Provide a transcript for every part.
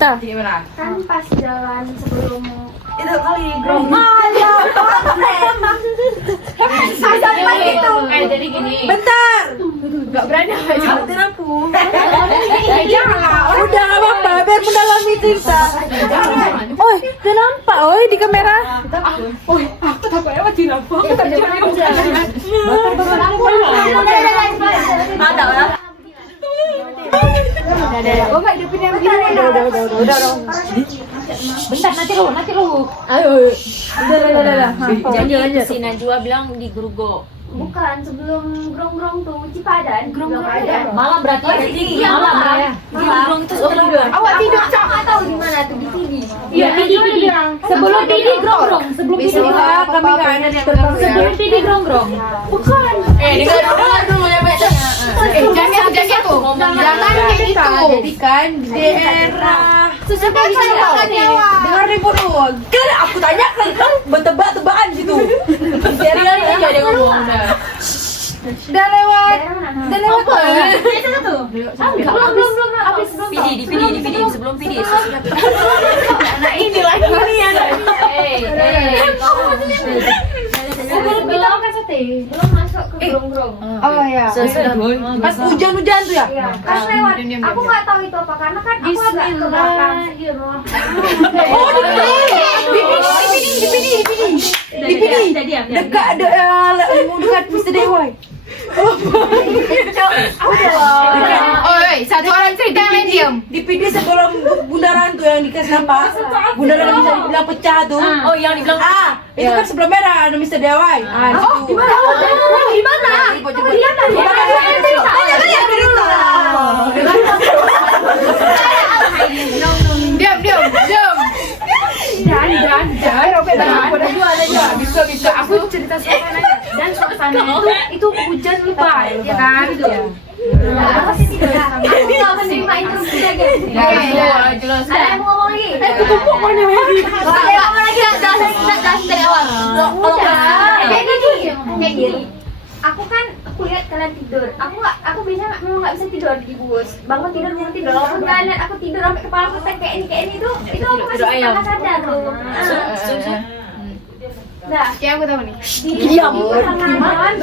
Gimana? Kan pas jalan sebelum Itu kali Grong. Jadi gini. Bentar. Gak berani Jangan aku. jangan lah. Udah gak apa-apa, biar mendalami cerita. Oh, udah nampak oi di kamera. Aku takutnya mati lampu. Aku tak jalan. Ada ya. Gue gak hidupin yang begini. Udah. Bentar, nanti lu. Ayo. Udah. Jadi si Najwa bilang di Grogol. bukan sebelum Grong-Grong tuh Cipadan. Grong-Grong. Malam berarti Iya, malam ya. Di Grogol itu tidur. Awak tidur, Cak. Nggak tahu di mana tuh di TV. Iya, Pidi. Sebelum Pidi Grong-Grong. Sebelum Pidi Bismillah, kami nggak ada yang tahu ya. Sebelum Pidi Grong-Grong. Bukan. Dengar dulu ya, Mbak. Jangan tuh. Jangan kayak gitu. Jadi kan di daerah Sesudah dengar nih dulu. Kan aku tanya kan bertebak-tebakan gitu. Serius aja dia ngomong udah. Udah lewat. Udah lewat tuh. Belum. Habis Pidi, di Pidi sebelum Pidi. Nah ini lagi kalian. Sebelum kita makan sate. Belum masuk ke Grong-Grong. Oh ya. Pas hujan-hujan tuh ya. Iya, kan lewat. Aku nggak tahu itu apa karena kan aku agak ke belakang. Oh, di Pidi. Dekat dekat Mr. Dewa. Oi, satu orang cerita yang lain diam. Di Pidi sebelum bundaran tuh yang dikasih apa? Bundaran yang bisa dibilang pecah tuh. Oh, yang dibilang Itu kan sebelah merah ada Mr. Dewai. Oh, di mana? Di mana? Diam. Dan. Bisa. Aku cerita suasana. Dan suasana itu hujan lebat, ya kan? Gitu ya. Aku sih tidak. Aku nggak menerima interupsi lagi. jelas. Ada yang mau ngomong lagi? Tumpuk mana lagi? Ada yang ngomong lagi? Jelasin dari awal. Kayak gini. Aku kan lihat kalian tidur. Aku biasanya memang nggak bisa tidur di bus. Bangun tidur. Walaupun kalian lihat aku tidur sampai kepala aku kayak ini itu aku masih setengah sadar tuh. Nah, Ya aku tahu nih. di pertengahan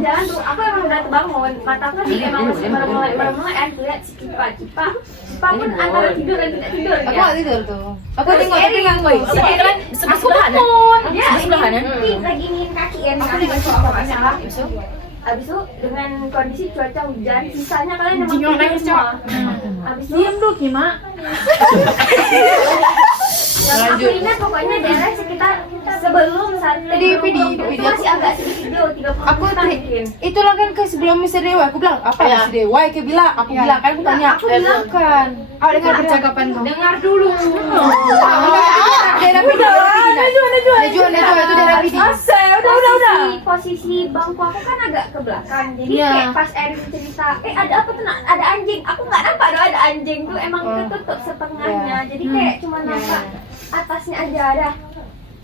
jalan tuh aku emang udah terbangun, mataku sih emang masih mulai aku lihat si Cipa pun antara tidur dan tidak tidur Aku ya. nggak tidur tuh. Aku tengok tapi nggak ngoi. Sebelahan. Ya, Sebelahan ya? ini lagi ngin kaki ya. Aku dikasih apa masalah. Abis itu dengan kondisi cuaca hujan, sisanya kalian emang Jingo tidur nangis, semua. Abis itu dulu, Kima. yang aku ingat pokoknya daerah sekitar sebelum Di PD, itu masih agak sedikit jauh, 30 Aku menit mungkin. itulah kan ke sebelum Mr. Dewa. Aku bilang apa Mr. Dewa? Dia bilang. Aku bilang kan. Aku tanya. Aku bilang Kan. Dengar percakapan kau. Dengar dulu. Daerah PD. Najwa itu daerah PD. Posisi bangku aku kan agak ke belakang. Jadi Iya. kayak pas Erin cerita, ada apa tuh? Ada anjing. Aku nggak nampak ada anjing tuh, emang ketutup setengahnya. Jadi kayak cuma nampak atasnya aja ada.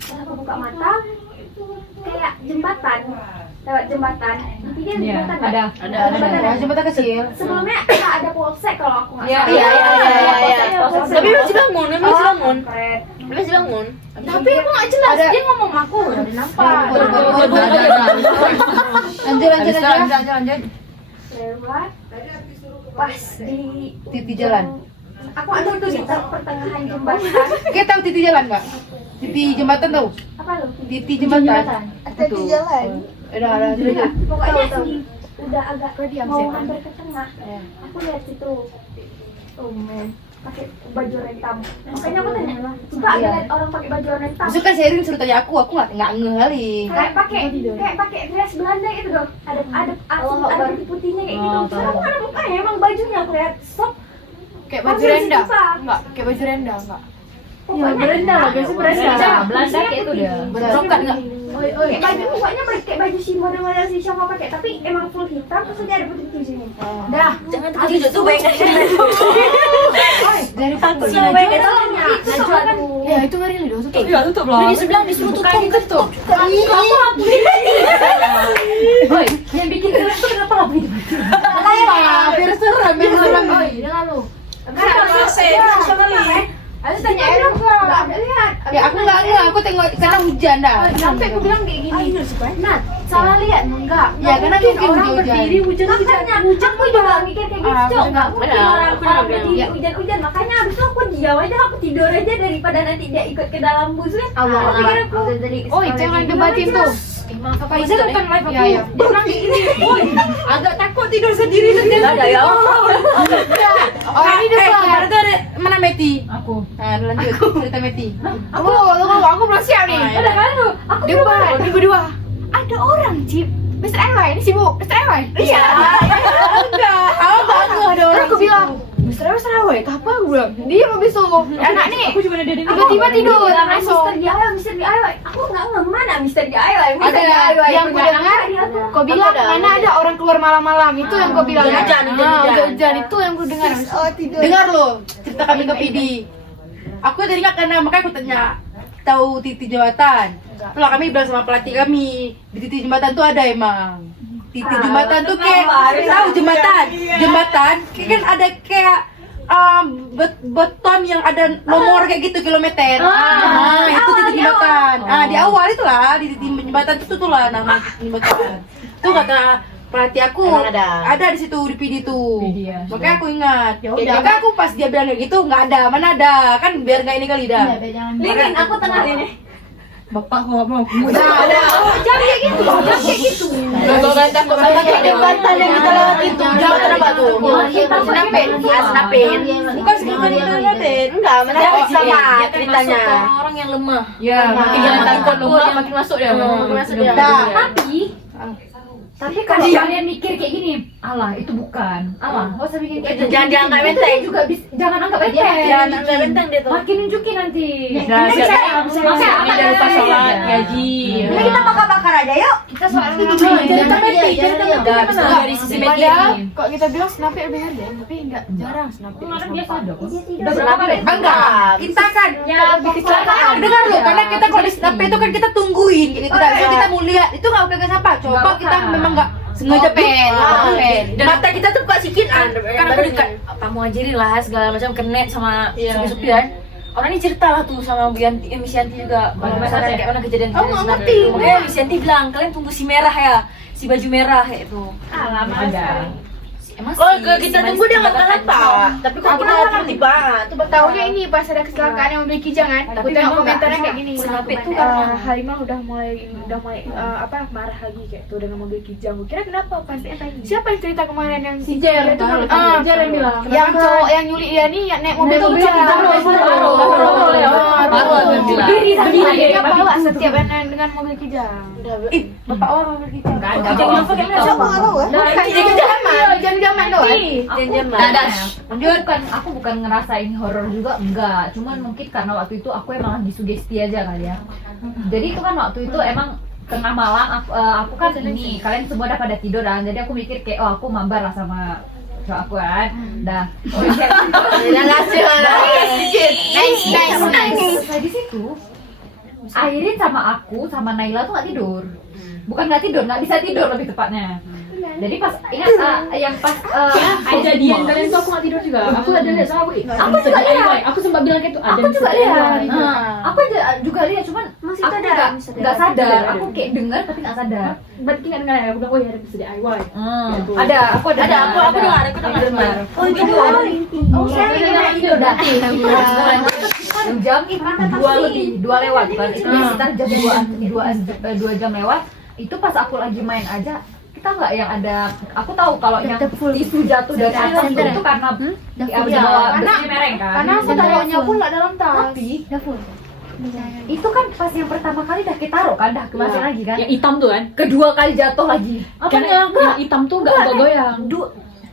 Pas aku buka mata, kayak jembatan. Lewat jembatan. Dia jembatan nggak? Ada jembatan kecil. Sebelumnya ada polsek kalau aku nggak salah. Iya. Polsek. Tapi masih bangun. Keren. Masih bangun. Tapi aku nggak jelas. Dia ngomong aku udah nampak. Lanjut. Lewat pas di Titik jalan. aku ada tuh di pertengahan jembatan. Kita tahu titik jalan nggak? Titik jembatan tahu? Apa lu? Titik jembatan. Titik jalan. Ada. Pokoknya udah agak mau hampir ke tengah. Aku lihat situ. Oh men, pakai baju rentam. Makanya aku tanya, coba lihat orang pakai baju rentam. Maksudnya kan Sherin suruh tanya aku nggak ngeh kali. Kayak pakai dress Belanda itu dong. Ada putih-putihnya kayak gitu. Terus aku ada bukanya emang bajunya aku lihat sok. Kayak baju renda. Enggak, kayak baju renda enggak. Ya berenda lah, biasa berenda. Belanda kayak itu dia. Berokat nggak? Kayak baju pokoknya kayak baju si model-model si siapa pakai, tapi emang full hitam terus aja ada putih di sini. Dah, Jangan terkejut tuh baik. Dari pagi. Najwa kan. ya itu ngeri loh. Iya, tutup lah. Di sebelah disuruh tutup. Oi, yang bikin keren tuh kenapa nggak begitu? Biar serem. Oi, dengar lu. Harus tanya Era enggak? Enggak ada lihat. Ya aku nggak, aku tengok karena hujan dah. Sampai aku bilang kayak gini. Nah, salah lihat enggak? Ya, karena mungkin mungkin orang hujan. berdiri hujan Makanya aku juga mikir kayak gitu, Cok. Nggak mungkin orang berdiri hujan-hujan. Makanya abis itu aku diam aja, aku tidur aja daripada nanti dia ikut ke dalam bus kan. Aku pikir aku Oh, itu yang lain debatin tuh. Kak Iza bukan live aku. Dia bilang kayak gini. Agak takut tidur sendiri nanti. Ada ya. Oh ini depan. Kemarin tuh ada mana Meti? Aku. Nah lanjut cerita Meti. Aku belum siap nih. ada kan lu. Aku Debat, minggu 2. Ada orang, Cip. Mr. Ewa ini sibuk. Mr. Ewa. Iya. Enggak, aku bangga ada orang. Aku bilang, Mr. Ewa Sarawak, apa aku bilang? Dia mau besok. Anak nih. Aku cuma ada tiba-tiba tidur langsung. Mr. DIY. Aku nggak mana Mr. DIY. Ada yang ku dengar, kau bilang mana ada orang keluar malam-malam itu yang kau bilang. Hujan itu yang ku dengar. Dengar lo cerita kami ke PD. Aku tadi nggak karena makanya aku tanya tahu titik jembatan. Setelah kami bilang sama pelatih kami di titik jembatan tuh ada emang. Titik jembatan tuh kayak tahu jembatan kayak kan ada kayak beton yang ada nomor kayak gitu kilometer. Nah itu titik jembatan. Di awal itulah di titik jembatan itu tuh lah nama titik jembatan. Tuh kata pelatih aku ada di situ di PD tuh. Makanya aku ingat. Makanya aku pas dia bilang kayak gitu nggak ada, mana ada kan biar nggak ini kali dah. Linin, aku tenang ini. Bapak mau Ada. Jangan kayak gitu. Jangan kayak gitu. Jangan takut sama jembatan yang kita lewat itu. Jembatan apa tuh? Senapin. Senapin. Bukan sekitar kita lewatin. Enggak, mana sama ceritanya. Orang yang lemah. Ya, Makin dia takut lemah, makin masuk dia. Makin masuk dia. Tapi kalau kalian mikir kayak gini, alah itu bukan. Alah, nggak usah bikin kayak gitu. Jangan dianggap benteng. Juga jangan anggap benteng. Jangan anggap benteng dia tuh. Makin nunjukin nanti. Makanya jangan lupa sholat, ngaji. Ini kita bakar-bakar aja yuk. Kita soal Dari sisi Padahal media. kok kita bilang snapper lebih harga, tapi enggak jarang snapper. Kemarin biasa ada kok. Udah berapa kali? Enggak, kita kan dengar loh, karena kita kalau di snap itu kan kita tungguin gitu. Kita mau lihat itu nggak pakai siapa. Coba kita memang nggak sengaja pen. Dan mata kita tuh buka sikit kan aku dekat kamu ajari lah segala macam kenet sama supi-supi kan. Orang ini cerita lah tuh sama Bu Yanti, Miss Yanti juga bagaimana kayak mana kejadian ngerti. Makanya Miss Yanti bilang kalian tunggu si merah ya, si baju merah kayak itu. Ada. Emang Kalau kita tunggu dia nggak kalah pak, tapi kalau kita tiba-tiba tuh Tahunya ini pas ada kecelakaan yang memiliki jangan. Aku tengok komentarnya kayak gini. Snapit tuh karena Halimah udah mulai marah lagi kayak tuh dengan mobil kijang. Kira kenapa? Pasti siapa yang cerita kemarin yang si Jer itu Jer yang bilang yang cowok yang nyulik dia nih yang naik mobil kijang. Baru bilang. Dia bawa setiap dengan mobil kijang. Bapak orang berbicara. Enggak ada. Jangan doang. Aku bukan ngerasain horor juga, enggak. Cuman mungkin karena waktu itu aku emang disugesti aja kali ya. Jadi itu kan waktu itu emang tengah malam aku kan ini kalian semua udah pada tidur kan. Jadi aku mikir kayak aku mabar lah sama cowok aku kan. Dah. Nice. Di situ Airin sama aku sama Naila tuh nggak tidur. Bukan nggak tidur, nggak bisa tidur lebih tepatnya. Jadi pas ingat yang pas kejadian kalian tuh aku nggak tidur juga. Aku ada lihat sama aku juga lihat. Aku sempat bilang kayak itu. Aku juga lihat. Aku juga lihat, cuman Masih aku ada, nggak sadar. Aku kayak dengar tapi nggak sadar. Berarti nggak dengar ya? Aku bilang oh ya ada bisa DIY. Ada, aku dengar. Aku dengar. Oh itu oh saya Itu udah jam 2 lewat kan. Itu sekitar jam 2 jam lewat. Itu pas aku lagi main aja. Kita nggak yang ada, aku tahu kalau yang tisu jatuh dari atas itu karena di bawah besi mereng kan. Karena aku taruhnya pun nggak dalam tas. Itu kan pas yang pertama kali dah kita taruh kan, dah kemarin lagi kan. Yang hitam tuh kan? Kedua kali jatuh lagi. Karena yang hitam tuh nggak goyang.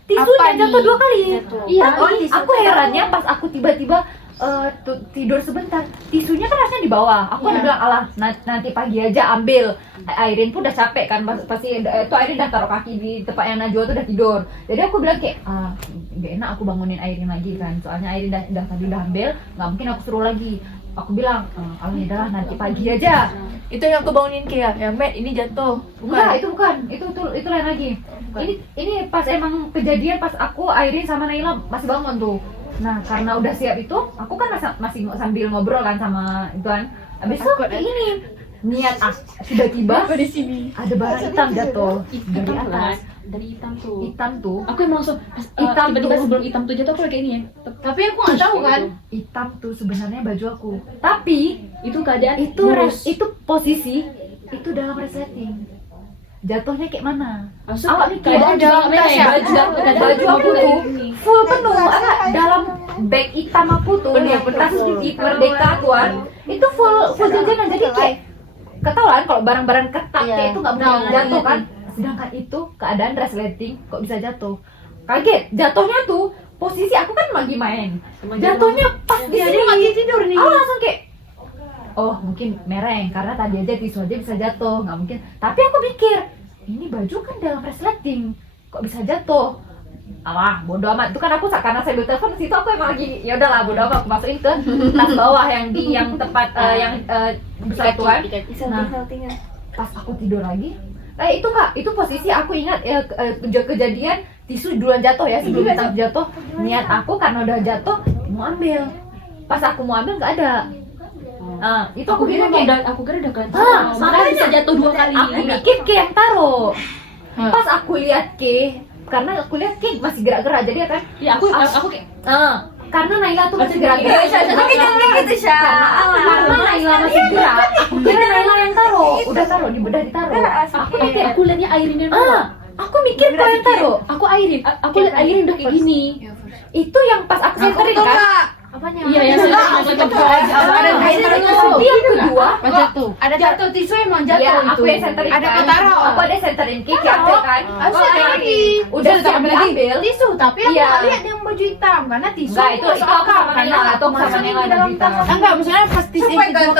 Tisunya jatuh 2 kali. Iya. Aku herannya pas aku tiba-tiba tidur sebentar, tisunya kan harusnya di bawah. Aku udah bilang alah nanti pagi aja ambil. Airin pun udah capek kan, pasti itu Airin udah taruh kaki di tempat yang Najwa tuh udah tidur. Jadi aku bilang kayak gak enak aku bangunin Airin lagi kan, soalnya Airin udah tadi udah ambil, nggak mungkin aku suruh lagi. Aku bilang alhamdulillah nanti pagi aja. Itu yang aku bangunin kayak yang Matt ini jatuh. Enggak, itu bukan. Itu lain lagi. Ini pas emang kejadian pas aku Airin sama Naila masih bangun tuh. Nah karena udah siap itu, aku kan masih sambil ngobrol kan sama Ituan. Habis itu kayak gini, niat tiba-tiba di sini. ada barang hitam jatuh dari atas. Dari hitam tuh. Hitam tuh, Aku emang langsung Hitam tiba-tiba tuh. sebelum hitam tuh jatuh aku kayak ini ya. Tapi aku nggak tahu kan. hitam tuh sebenarnya baju aku. Tapi Itu keadaan itu itu posisi itu dalam resleting. Jatuhnya kayak mana? Awak mikir keadaan ada juga merah ya, baju aku keadaan baju aku kayak tuh gini. full penuh, dalam bag hitam aku tuh yang tas Merdeka tuan itu full jajanan, jadi kayak ketahuan kalau barang-barang ketat kayak itu nggak mungkin jatuh kan, sedangkan itu keadaan resleting kok bisa jatuh. Kaget jatuhnya tuh posisi aku kan lagi main, jatuhnya pas di sini tidur nih. Aku langsung kayak oh mungkin mereng karena tadi aja tisu aja bisa jatuh, nggak mungkin. Tapi aku mikir ini baju kan dalam resleting kok bisa jatuh. Alah bodo amat, itu kan aku karena saya telepon situ aku emang lagi ya udahlah bodo amat, aku masukin ke tas bawah yang tempat yang persatuan. Nah pas aku tidur lagi itu Kak, itu posisi aku ingat kejadian tisu duluan jatuh ya, sebelum tas jatuh. Niat aku karena udah jatuh mau ambil, pas aku mau ambil nggak ada. Itu aku kira bilang kayak aku kira udah kan. makanya bisa jatuh 2 kali. aku mikir Ke yang taruh. Pas aku lihat Ke, karena aku lihat Ke masih gerak-gerak, jadi kan Ya aku kayak karena Naila tuh masih gerak-gerak. Tapi jangan gitu Sya. Karena Naila masih gerak, aku kira Naila yang taruh, udah taruh di bedah ditaruh. Aku mikir, aku liatnya airinnya aku mikir kau yang taruh. aku liat airin udah kayak gini. Itu yang pas aku senterin kan. Apanya? Iya ya, saya Ada Tapi yang kedua Pas jatuh. Ada jatuh tisu emang jatuh ya, itu. aku yang senterin Ada kan. kau taruh. Aku ada senterin Ke hati kan. Harus ada lagi. Udah tak ambil lagi diambil. tisu, tapi aku Iya. nggak lihat yang baju hitam karena tisu. Enggak, itu aku sama Naila atau sama Naila baju hitam. Enggak, maksudnya pas tisu itu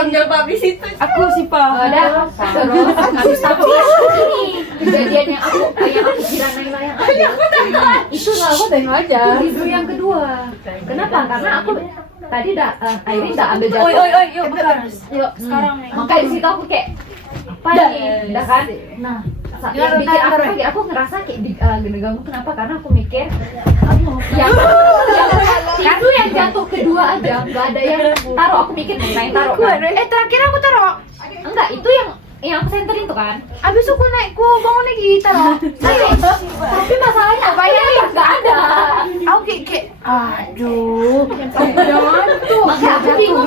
di situ. aku sih Pak. Udah, terus tapi ini kejadian yang aku kira Naila yang ada. Itu aku tengok aja. Tisu yang kedua. Kenapa? Karena aku tadi Airin udah ambil jatuh. Oi, yuk bentar. Yuk, sekarang makanya di situ aku kayak apa nih, udah kan? Nah, yang bikin aku ngerasa kayak diganggu. Kenapa? Karena aku mikir yang itu yang jatuh kedua aja nggak ada yang taruh. Aku mikir Naila yang taruh kan? Terakhir aku taruh. Enggak, itu yang aku senterin tuh kan. Abis aku naik, ku bangun lagi taruh. Tapi masalahnya apa ya? Nggak ada. Aku kayak aduh. Jangan tuh. Makanya aku bingung.